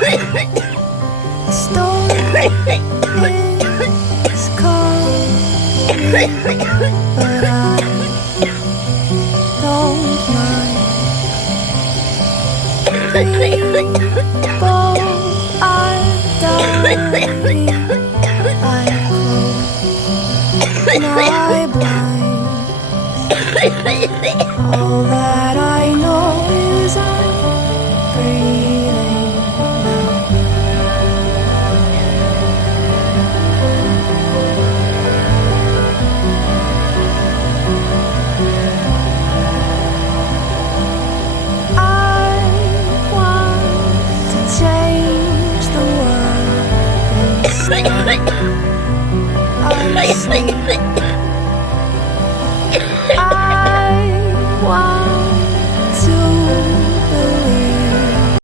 The storm is coming, but I don't mind. People are dying. I close my blinds. All that I know is I